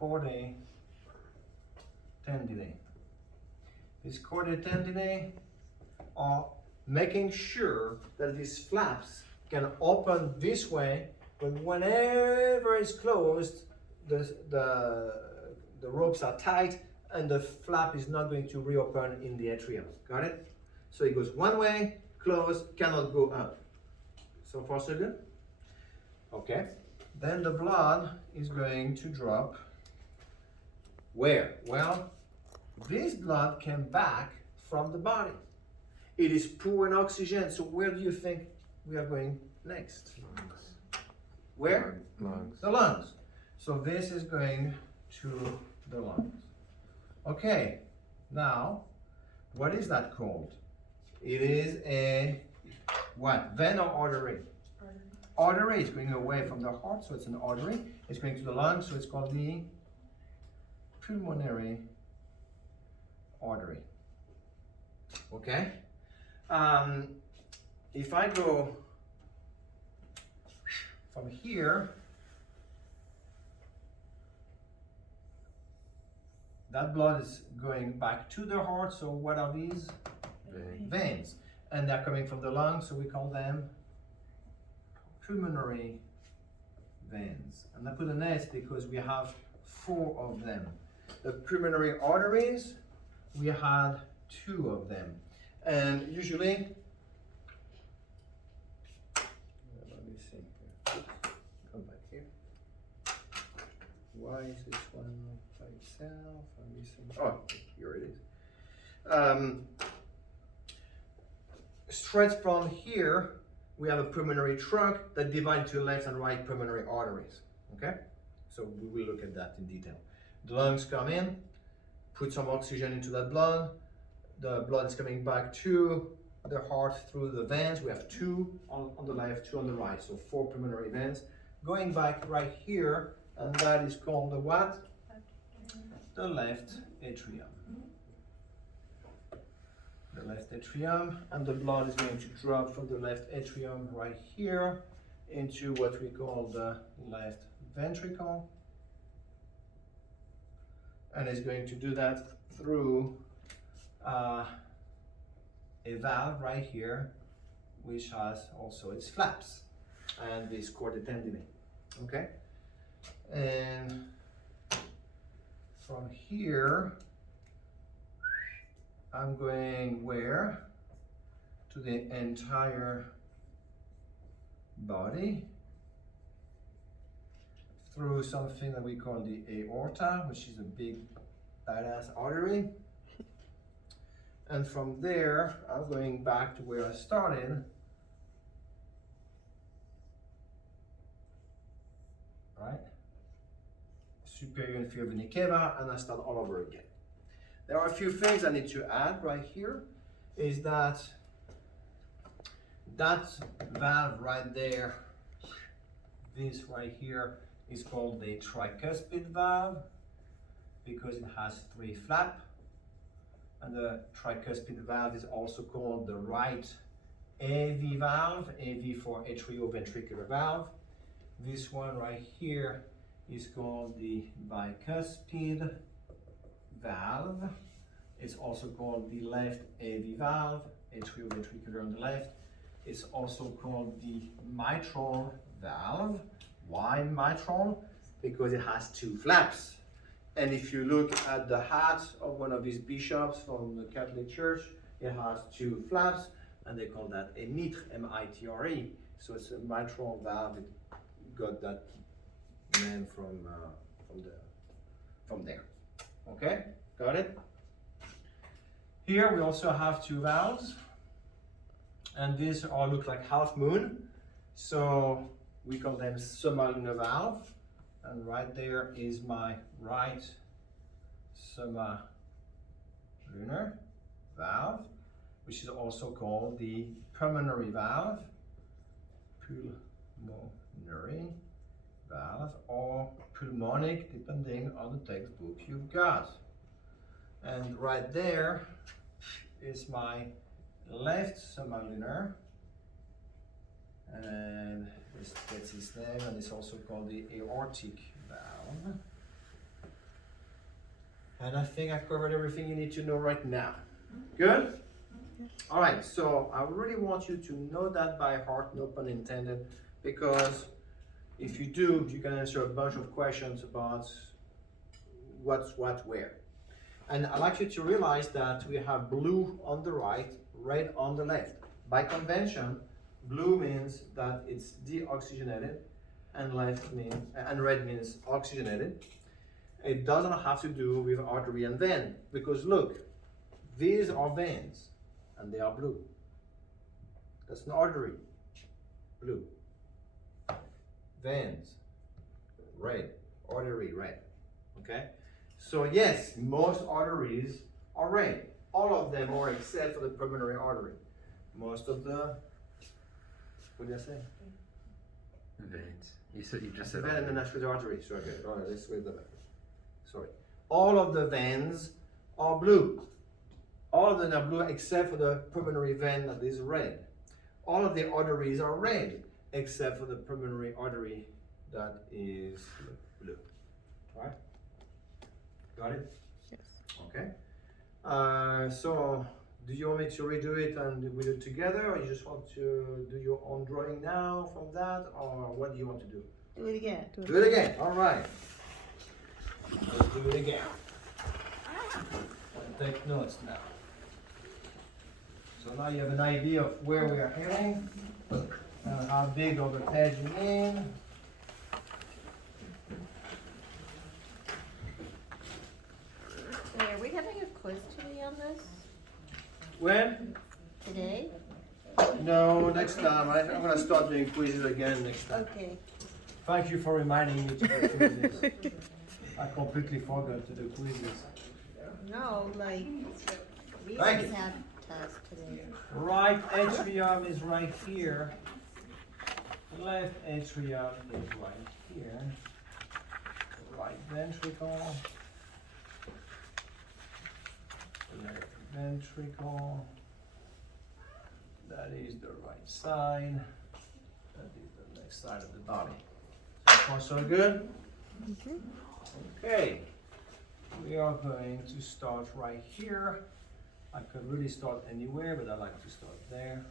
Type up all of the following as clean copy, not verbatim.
chordae tendineae. These chordae tendineae are making sure that these flaps can open this way, but whenever it's closed, the ropes are tight and the flap is not going to reopen in the atrium. Got it? So it goes one way, closed, cannot go up. So far so good? Okay. Then the blood is going to drop where? Well, this blood came back from the body. It is poor in oxygen, so where do you think we are going next? Where? Lungs. The lungs. So this is going to the lungs. Okay, now, what is that called? It is a, what? Vein or artery? Artery is going away from the heart, so it's an artery. It's going to the lungs, so it's called the pulmonary artery. Okay? If I go from here, that blood is going back to the heart, so what are these? Veins. And they're coming from the lungs, so we call them pulmonary veins. And I put an S because we have 4 of them. The pulmonary arteries, we had 2 of them. And usually, let me see here. Come back here. Why is this one by itself? I'm missing. Oh, here it is. Straight from here, we have a pulmonary trunk that divides to left and right pulmonary arteries. Okay? So we will look at that in detail. The lungs come in, put some oxygen into that blood. The blood is coming back to the heart through the veins. We have 2 on the left, 2 on the right, so 4 pulmonary veins. Going back right here, and that is called the what? The left atrium. The left atrium, and the blood is going to drop from the left atrium right here into what we call the left ventricle. And it's going to do that through a valve right here, which has also its flaps and this chordae tendineae. Okay? And from here, I'm going where? To the entire body through something that we call the aorta, which is a big badass artery. And from there, I'm going back to where I started. Right? Superior inferior vena cava, and I start all over again. There are a few things I need to add right here, is that valve right there, this right here, is called the tricuspid valve because it has 3 flaps. And the tricuspid valve is also called the right AV valve, AV for atrioventricular valve. This one right here is called the bicuspid valve. It's also called the left AV valve, atrioventricular on the left. It's also called the mitral valve. Why mitral? Because it has 2 flaps. And if you look at the hat of one of these bishops from the Catholic Church, it has 2 flaps, and they call that a mitre, M-I-T-R-E. So it's a mitral valve. It got that name from there. Okay, got it? Here we also have 2 valves, and these all look like half moon. So we call them semilunar valve. And right there is my right semilunar valve, which is also called the pulmonary valve, pulmonary valve, or pulmonic, depending on the textbook you've got. And right there is my left semilunar, and that's its name, and it's also called the aortic valve. And I think I covered everything you need to know right now. Good? All right, so I really want you to know that by heart, no pun intended, because if you do, you can answer a bunch of questions about what's what where. And I'd like you to realize that we have blue on the right, red on the left. By convention, blue means that it's deoxygenated, and red means oxygenated. It doesn't have to do with artery and vein, because look, these are veins, and they are blue. That's an artery, blue. Veins, red, artery, red, okay? So yes, most arteries are red. All of them are except for the pulmonary artery. Most of the, what did I say? Veins. You just said Vein and then artery. after the artery, so okay, all right, let's wait the back. Sorry. All of the veins are blue. All of them are blue except for the pulmonary vein that is red. All of the arteries are red except for the pulmonary artery that is blue. All right? Got it? Yes. Okay. So, do you want me to redo it and we do it together, or you just want to do your own drawing now from that, or what do you want to do? Do it again. Do it again. All right. Let's do it again. And take notes now. So now you have an idea of where we are heading and how big of a page you need. Wait, are we having a quiz today on this? When? Today? No, next time. I'm going to start doing quizzes again next time. Okay. Thank you for reminding me to do quizzes. I completely forgot to do quizzes. No, like, we Thank just you. had tests today. Right atrium is right here. Left atrium is right here. Right ventricle. Left ventricle. That is the right side. That is the left side of the body. So far so good? Okay. We are going to start right here. I could really start anywhere, but I like to start there.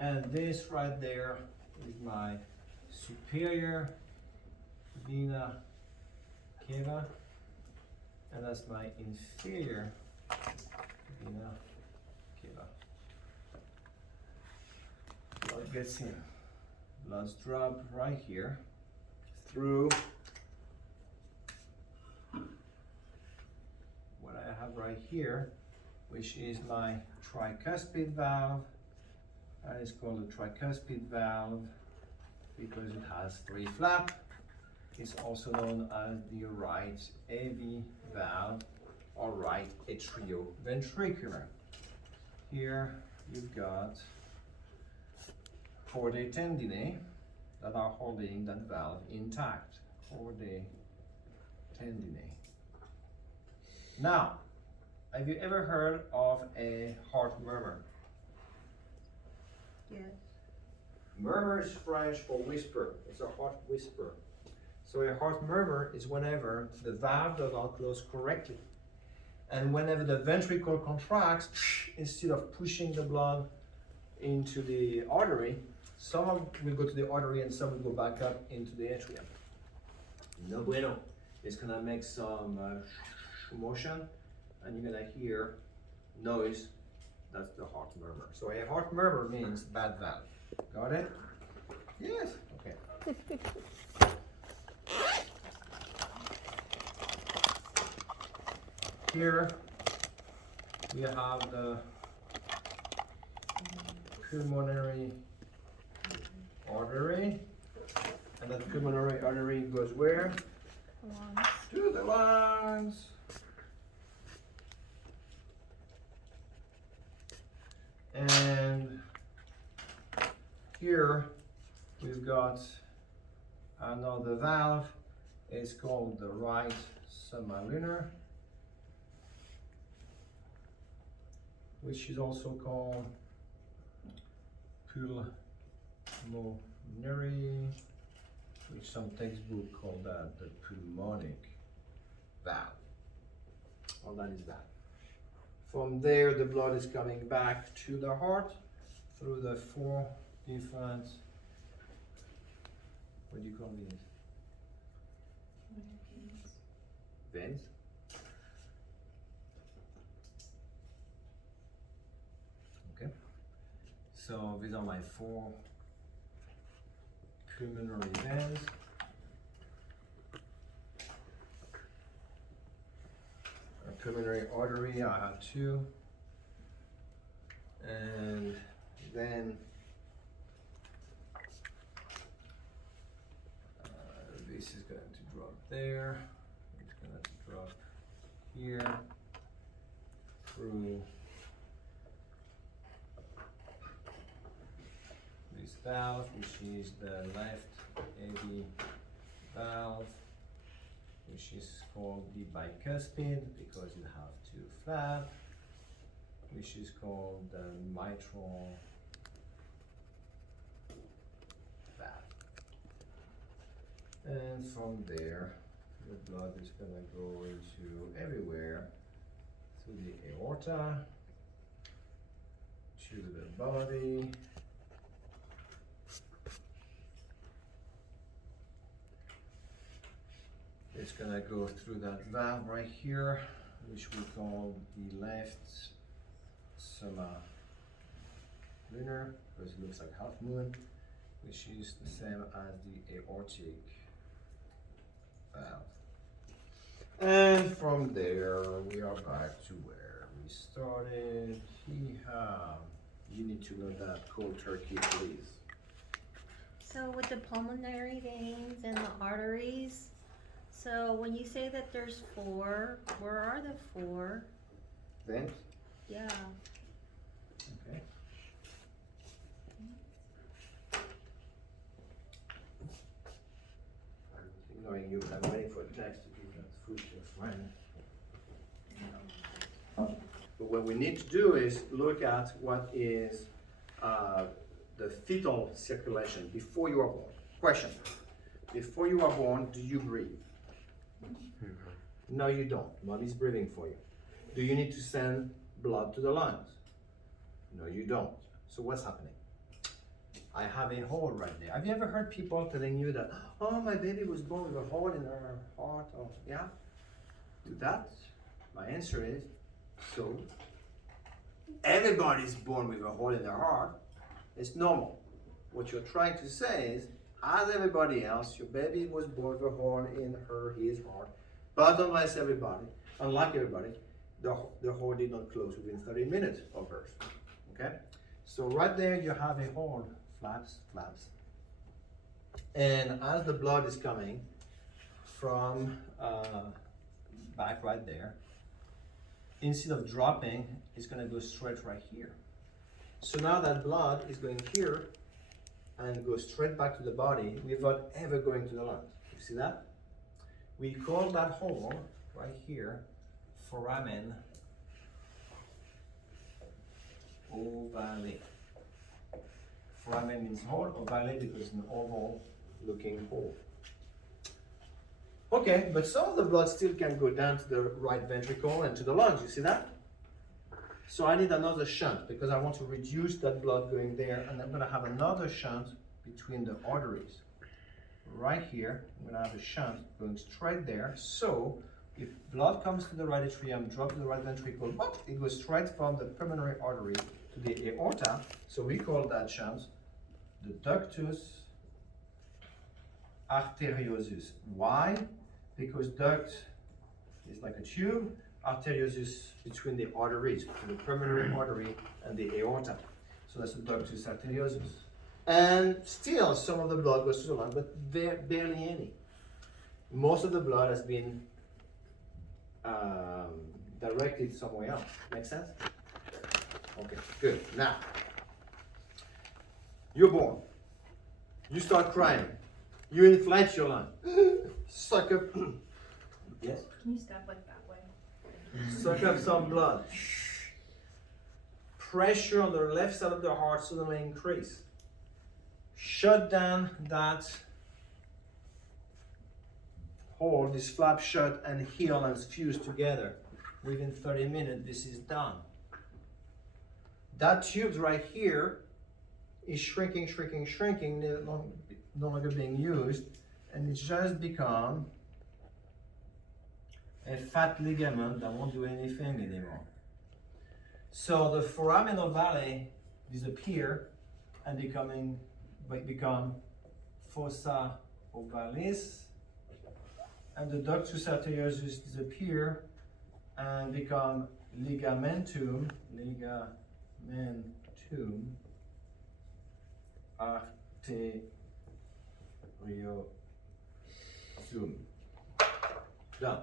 And this right there is my superior vena cava, and that's my inferior vena cava. Blood gets in. Blood's drop right here through what I have right here, which is my tricuspid valve. That is called a tricuspid valve because it has 3 flaps. It's also known as the right AV valve or right atrioventricular. Here you've got chordae tendineae that are holding that valve intact. Chordae tendineae. Now, have you ever heard of a heart murmur? Yes. Murmur is French for whisper. It's a heart whisper. So a heart murmur is whenever the valve does not close correctly. And whenever the ventricle contracts, instead of pushing the blood into the artery, some of it will go to the artery and some will go back up into the atrium. No bueno. It's gonna make some motion, and you're gonna hear noise. That's the heart murmur. So a heart murmur means bad valve. Got it? Yes. Okay. Here we have the pulmonary artery, and that pulmonary artery goes where? Lungs. To the lungs. And here we've got another valve. It's called the right semilunar, which is also called pulmonary, which some textbook call that the pulmonic valve. All that is that. From there, the blood is coming back to the heart through the 4 different, what do you call these? Veins. Okay. So these are my 4 pulmonary veins. A pulmonary artery, I have 2. And then this is going to drop there. It's going to drop here through this valve, which is the left AV valve, which is called the bicuspid because it has 2 flaps, which is called the mitral valve. And from there, the blood is going to go into everywhere through the aorta, to the body, it's going to go through that valve right here, which we call the left summa lunar, because it looks like half moon, which is the same as the aortic valve. And from there, we are back to where we started. You need to know that cold turkey, please. So with the pulmonary veins and the arteries, so when you say that there's 4, where are the 4? Veins? Yeah. Okay. I'm ignoring you, but I'm waiting for a text to give that food to a friend. But what we need to do is look at what is the fetal circulation before you are born. Question: before you are born, do you breathe? No, you don't. Mommy's breathing for you. Do you need to send blood to the lungs? No, you don't. So what's happening? I have a hole right there. Have you ever heard people telling you that, oh, my baby was born with a hole in her heart? Oh, yeah? To that, my answer is, so everybody's born with a hole in their heart. It's normal. What you're trying to say is, as everybody else, your baby was born with a hole in his heart. But unlike everybody, the hole did not close within 30 minutes of birth. Okay? So right there you have a hole, flaps. And as the blood is coming from back right there, instead of dropping, it's going to go straight right here. So now that blood is going here and goes straight back to the body without ever going to the lungs. You see that? We call that hole right here foramen ovale. Foramen means hole, ovale because it's an oval looking hole. Okay, but some of the blood still can go down to the right ventricle and to the lungs. You see that? So I need another shunt because I want to reduce that blood going there, and I'm going to have another shunt between the arteries. Right here, I'm going to have a shunt going straight there. So if blood comes to the right atrium, drop to the right ventricle, it goes straight from the pulmonary artery to the aorta. So we call that shunt the ductus arteriosus. Why? Because duct is like a tube, arteriosus between the arteries, between the pulmonary artery and the aorta. So that's the ductus arteriosus. And still, some of the blood goes to the lung, but barely any. Most of the blood has been directed somewhere else. Make sense? Okay, good. Now, you're born. You start crying. You inflate your lung. Suck up. Yes? Can you step like that way? Suck up some blood. Pressure on the left side of the heart suddenly increase. Shut down that hole, this flap shut and heal and fuse together. Within 30 minutes, this is done. That tube right here is shrinking, no longer being used, and it's just become a fat ligament that won't do anything anymore. So the foraminal valley disappear and become fossa ovalis, and the ductus arteriosus disappear and become ligamentum arteriosum. Done.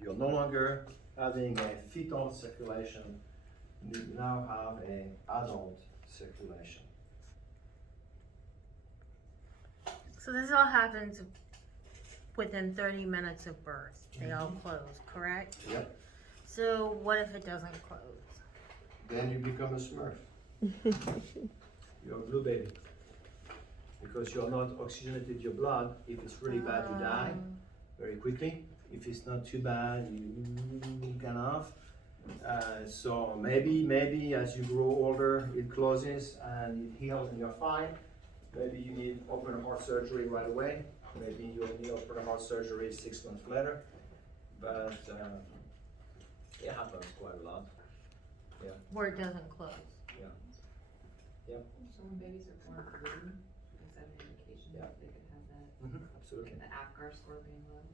You're no longer having a fetal circulation, you now have an adult circulation. So this all happens within 30 minutes of birth. They all close, correct? Yep. So what if it doesn't close? Then you become a Smurf. You're a blue baby. Because you're not oxygenated your blood. If it's really bad, you die very quickly. If it's not too bad, you can off. So maybe as you grow older, it closes and it heals and you're fine. Maybe you need open heart surgery right away. Maybe you'll need open heart surgery 6 months later. But it happens quite a lot. Where it doesn't close. So when babies are born blue, is that an indication that they could have that? Absolutely. The Apgar score being low?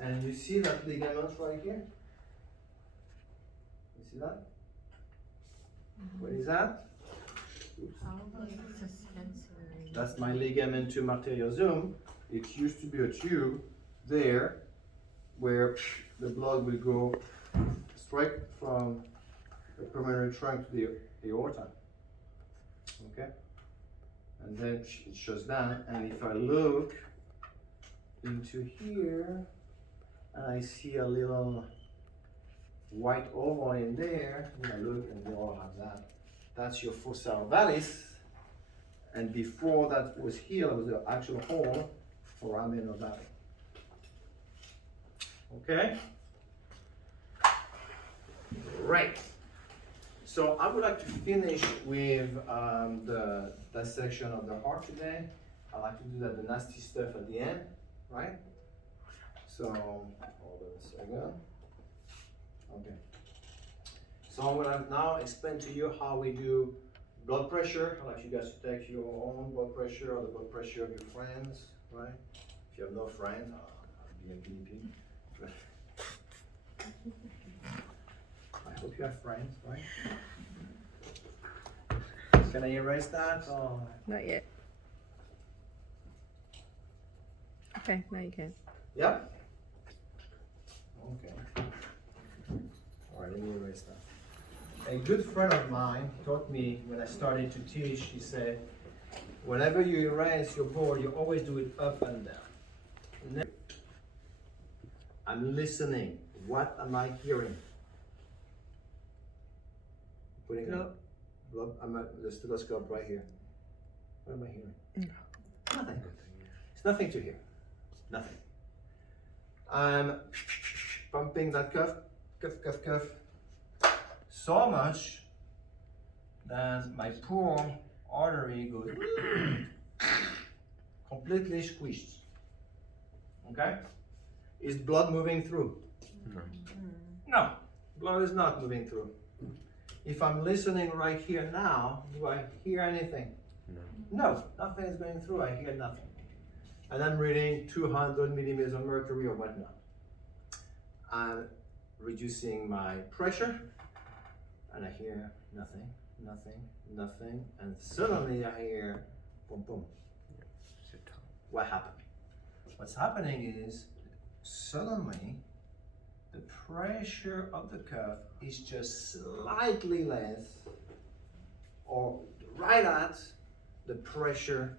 And you see that ligament right here? You see that? What is that? Probably suspensory. That's my ligamentum arteriosum. It used to be a tube there where the blood will go straight from the pulmonary trunk to the aorta. Okay? And then it shuts down. And if I look into here, and I see a little white oval in there, and I look and they all have that. That's your fossa ovalis. And before that was healed, it was the actual hole foramen valley. Okay? Right. So I would like to finish with the dissection of the heart today. I like to do that, the nasty stuff at the end, right? So, hold on a second. Okay. So I'm gonna now explain to you how we do blood pressure. I'd like you guys to take your own blood pressure or the blood pressure of your friends, right? If you have no friends, I'll be a guinea pig. I hope you have friends, right? Can I erase that? Oh. Not yet. Okay, now you can. Yep. Okay. All right, let me erase that. A good friend of mine taught me when I started to teach, he said, whenever you erase your board, you always do it up and down. I'm listening. What am I hearing? Putting it blood, I'm at the stethoscope right here. What am I hearing? Nothing. It's nothing to hear. Nothing. I'm pumping that cuff, so much that my poor artery goes completely squished. Okay? Is blood moving through? No. No, blood is not moving through. If I'm listening right here now, do I hear anything? No, nothing is going through. I hear nothing. And I'm reading 200 millimeters of mercury or whatnot. I'm reducing my pressure, and I hear nothing, and suddenly I hear boom, boom. What happened? What's happening is suddenly the pressure of the cuff is just slightly less, or right at the pressure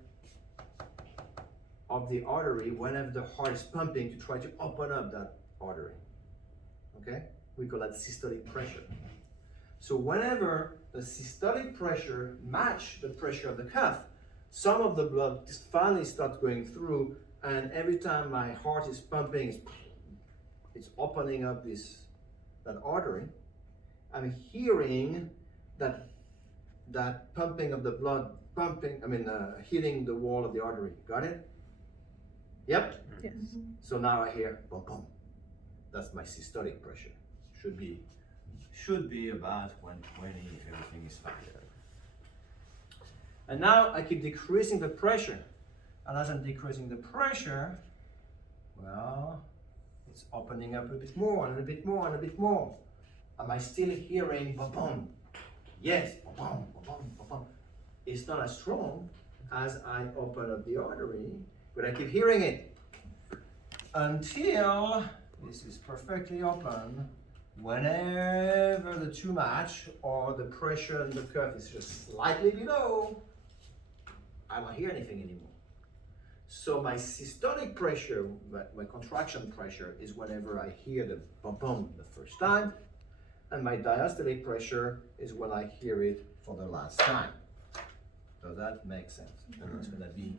of the artery whenever the heart is pumping to try to open up that artery. Okay? We call that systolic pressure. So whenever the systolic pressure match the pressure of the cuff, some of the blood finally starts going through, and every time my heart is pumping, it's opening up that artery. I'm hearing that pumping of the blood, hitting the wall of the artery. Got it? Yep. Yes. So now I hear boom, boom. That's my systolic pressure. Should be about 120 if everything is fine. And now I keep decreasing the pressure. And as I'm decreasing the pressure, well, it's opening up a bit more and a bit more and a bit more. Am I still hearing boom, boom? Yes, boom, boom, boom, boom, boom. It's not as strong as I open up the artery, but I keep hearing it until this is perfectly open. Whenever the two match or the pressure in the cuff is just slightly below, I don't hear anything anymore. So my systolic pressure, my contraction pressure, is whenever I hear the bum bum the first time, and my diastolic pressure is when I hear it for the last time. Does that make sense? And it's gonna be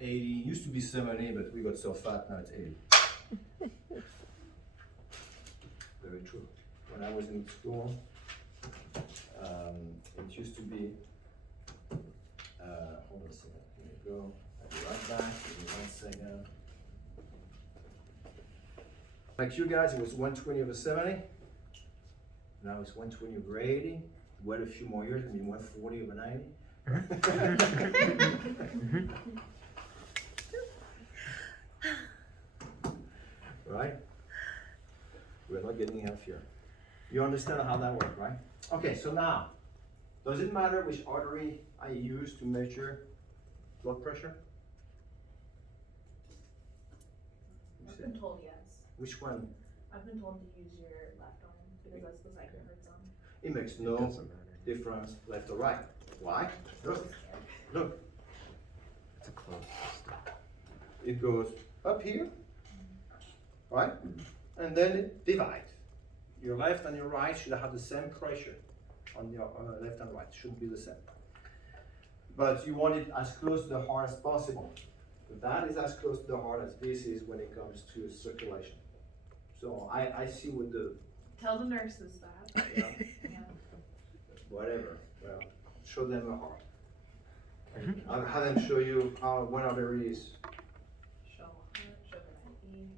80, used to be 70, but we got so fat, now it's 80. Very true. When I was in school, it used to be, hold on a second, here we go. I'll be right back, give me 1 second. Like you guys, it was 120/70. Now it's 120/80. Wait a few more years, it'll be 140/90. Right? We're not getting healthier. You understand how that works, right? Okay, so now, does it matter which artery I use to measure blood pressure? I've been told yes. Which one? I've been told to use your left arm because that's the side it hurts on. It makes no difference left or right. Why? Look, look. It's a close. It goes up here, right? And then it divides. Your left and your right should have the same pressure on your left and right. Should be the same. But you want it as close to the heart as possible. That is as close to the heart as this is when it comes to circulation. So I see with the Tell the nurses that. yeah, Yeah. whatever. Well, show them a heart. I'll have them show you how one artery is. Show her, show the E.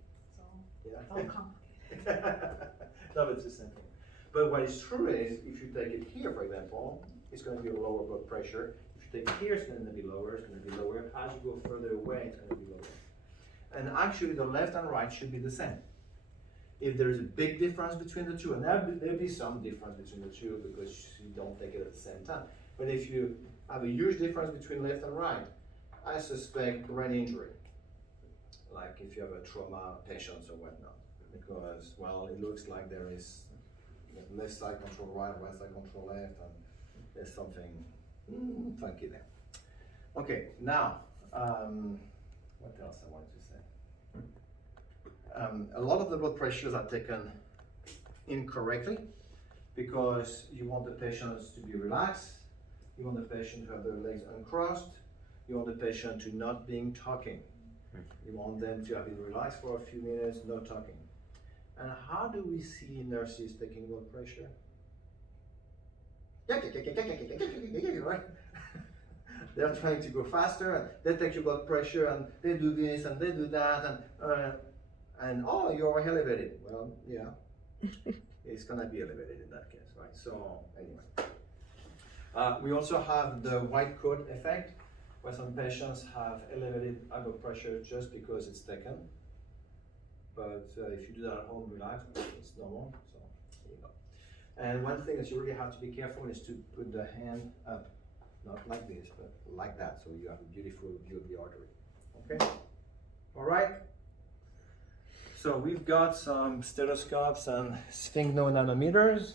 Yeah. It's all complicated. No, but it's the same thing. But what is true is, if you take it here, for example, it's going to be a lower blood pressure. If you take it here, it's going to be lower. It's going to be lower. As you go further away, it's going to be lower. And actually, the left and right should be the same. If there is a big difference between the two, and there'll be some difference between the two because you don't take it at the same time. But if you have a huge difference between left and right, I suspect brain injury. Like if you have a trauma patients or whatnot. Because, well, it looks like there is left side control right, right side control left, and there's something funky there. Okay, now, what else I wanted to say? A lot of the blood pressures are taken incorrectly because you want the patients to be relaxed, you want the patient to have their legs uncrossed, you want the patient to not being talking. You want them to have been relaxed for a few minutes, no talking. And how do we see nurses taking blood pressure? Right? They're trying to go faster, and they take your blood pressure, and they do this and they do that, and oh, you're elevated. Well, yeah, it's gonna be elevated in that case, right? So anyway, we also have the white coat effect, where some patients have elevated high blood pressure just because it's taken. But if you do that at home, relax, it's normal, so there you go. And one thing that you really have to be careful is to put the hand up, not like this, but like that, so you have a beautiful view of the artery, okay? All right? So we've got some stethoscopes and sphygmomanometers.